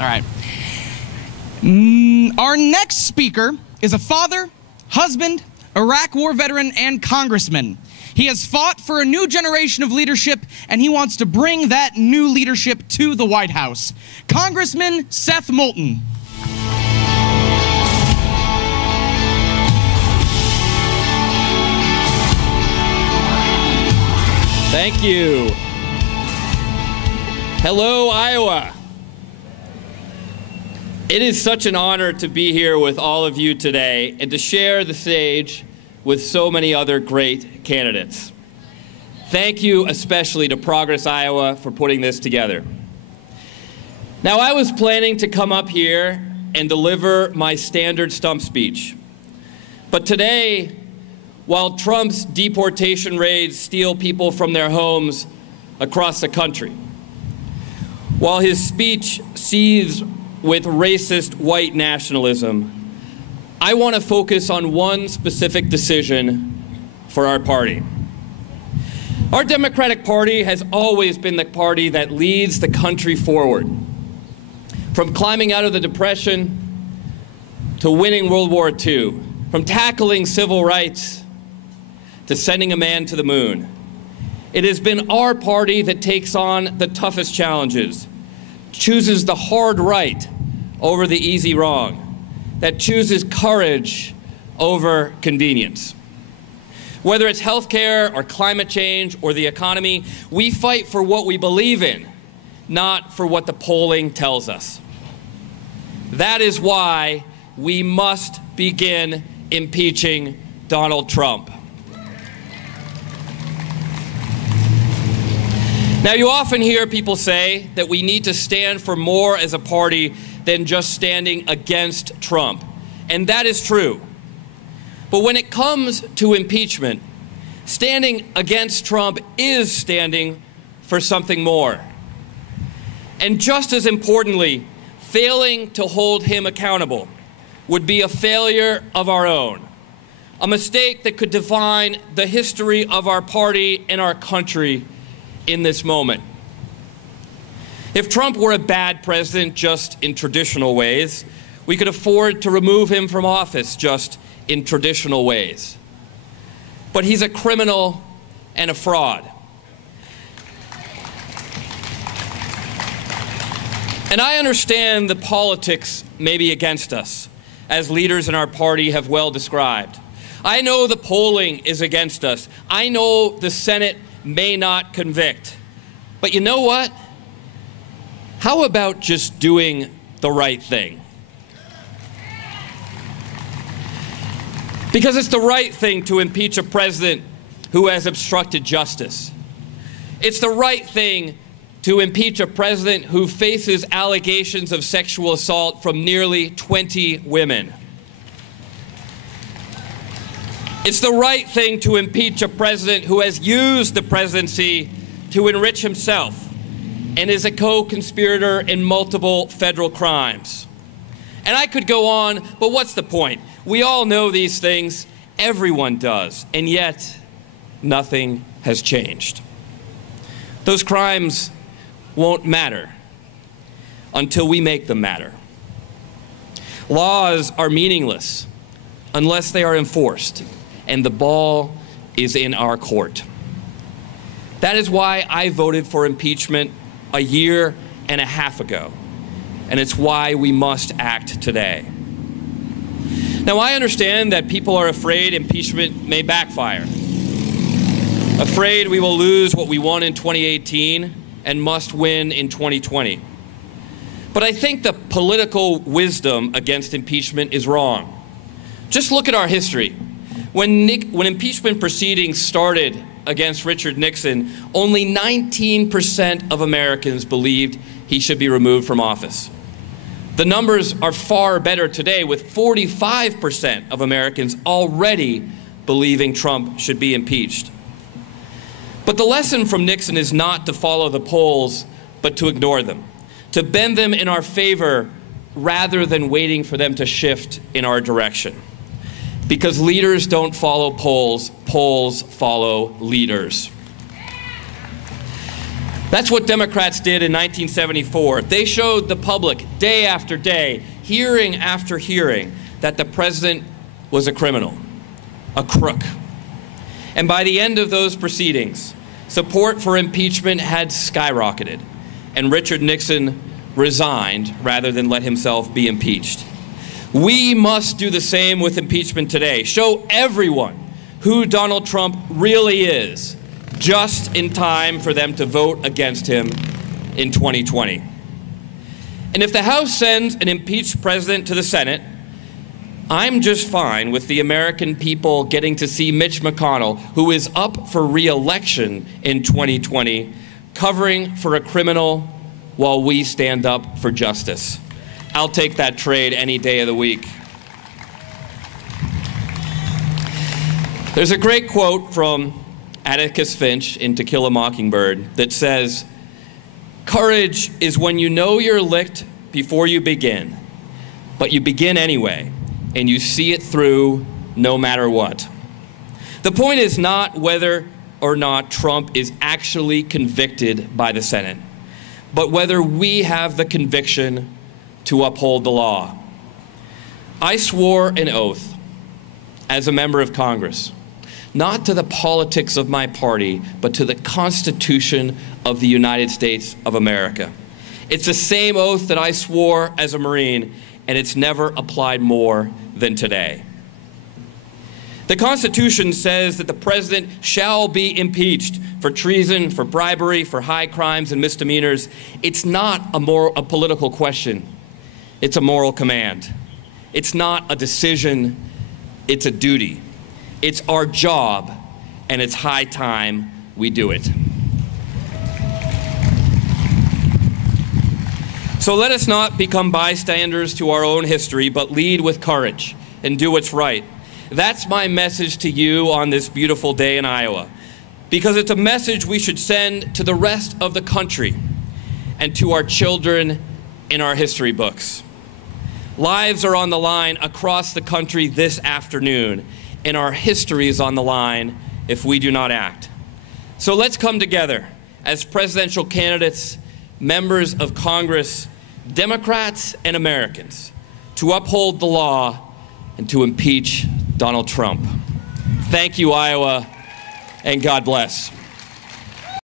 All right. Our next speaker is a father, husband, Iraq war veteran, and congressman. He has fought for a new generation of leadership, and he wants to bring that new leadership to the White House. Congressman Seth Moulton. Thank you. Hello, Iowa. It is such an honor to be here with all of you today and to share the stage with so many other great candidates. Thank you especially to Progress Iowa for putting this together. Now, I was planning to come up here and deliver my standard stump speech. But today, while Trump's deportation raids steal people from their homes across the country, while his speech seethes with racist white nationalism, I want to focus on one specific decision for our party. Our Democratic Party has always been the party that leads the country forward. From climbing out of the Depression to winning World War II, from tackling civil rights to sending a man to the moon. It has been our party that takes on the toughest challenges, chooses the hard right over the easy wrong, that chooses courage over convenience. Whether it's healthcare or climate change or the economy, we fight for what we believe in, not for what the polling tells us. That is why we must begin impeaching Donald Trump. Now, you often hear people say that we need to stand for more as a party than just standing against Trump. And that is true. But when it comes to impeachment, standing against Trump is standing for something more. And just as importantly, failing to hold him accountable would be a failure of our own, a mistake that could define the history of our party and our country in this moment. If Trump were a bad president just in traditional ways, we could afford to remove him from office just in traditional ways. But he's a criminal and a fraud. And I understand the politics may be against us, as leaders in our party have well described. I know the polling is against us. I know the Senate may not convict. But you know what? How about just doing the right thing? Because it's the right thing to impeach a president who has obstructed justice. It's the right thing to impeach a president who faces allegations of sexual assault from nearly 20 women. It's the right thing to impeach a president who has used the presidency to enrich himself and is a co-conspirator in multiple federal crimes. And I could go on, but what's the point? We all know these things, everyone does, and yet nothing has changed. Those crimes won't matter until we make them matter. Laws are meaningless unless they are enforced, and the ball is in our court. That is why I voted for impeachment a year and a half ago, and it's why we must act today. Now, I understand that people are afraid impeachment may backfire, afraid we will lose what we won in 2018 and must win in 2020. But I think the political wisdom against impeachment is wrong. Just look at our history. When impeachment proceedings started against Richard Nixon, only 19% of Americans believed he should be removed from office. The numbers are far better today, with 45% of Americans already believing Trump should be impeached. But the lesson from Nixon is not to follow the polls, but to ignore them, to bend them in our favor rather than waiting for them to shift in our direction. Because leaders don't follow polls, polls follow leaders. That's what Democrats did in 1974. They showed the public day after day, hearing after hearing, that the president was a criminal, a crook. And by the end of those proceedings, support for impeachment had skyrocketed, and Richard Nixon resigned rather than let himself be impeached. We must do the same with impeachment today. Show everyone who Donald Trump really is, just in time for them to vote against him in 2020. And if the House sends an impeached president to the Senate, I'm just fine with the American people getting to see Mitch McConnell, who is up for re-election in 2020, covering for a criminal while we stand up for justice. I'll take that trade any day of the week. There's a great quote from Atticus Finch in To Kill a Mockingbird that says, "Courage is when you know you're licked before you begin, but you begin anyway, and you see it through no matter what." The point is not whether or not Trump is actually convicted by the Senate, but whether we have the conviction to uphold the law. I swore an oath as a member of Congress, not to the politics of my party, but to the Constitution of the United States of America. It's the same oath that I swore as a Marine, and it's never applied more than today. The Constitution says that the president shall be impeached for treason, for bribery, for high crimes and misdemeanors. It's not a political question. It's a moral command. It's not a decision. It's a duty. It's our job, and it's high time we do it. So let us not become bystanders to our own history, but lead with courage and do what's right. That's my message to you on this beautiful day in Iowa, because it's a message we should send to the rest of the country and to our children in our history books. Lives are on the line across the country this afternoon, and our history is on the line if we do not act. So let's come together as presidential candidates, members of Congress, Democrats and Americans, to uphold the law and to impeach Donald Trump. Thank you, Iowa, and God bless.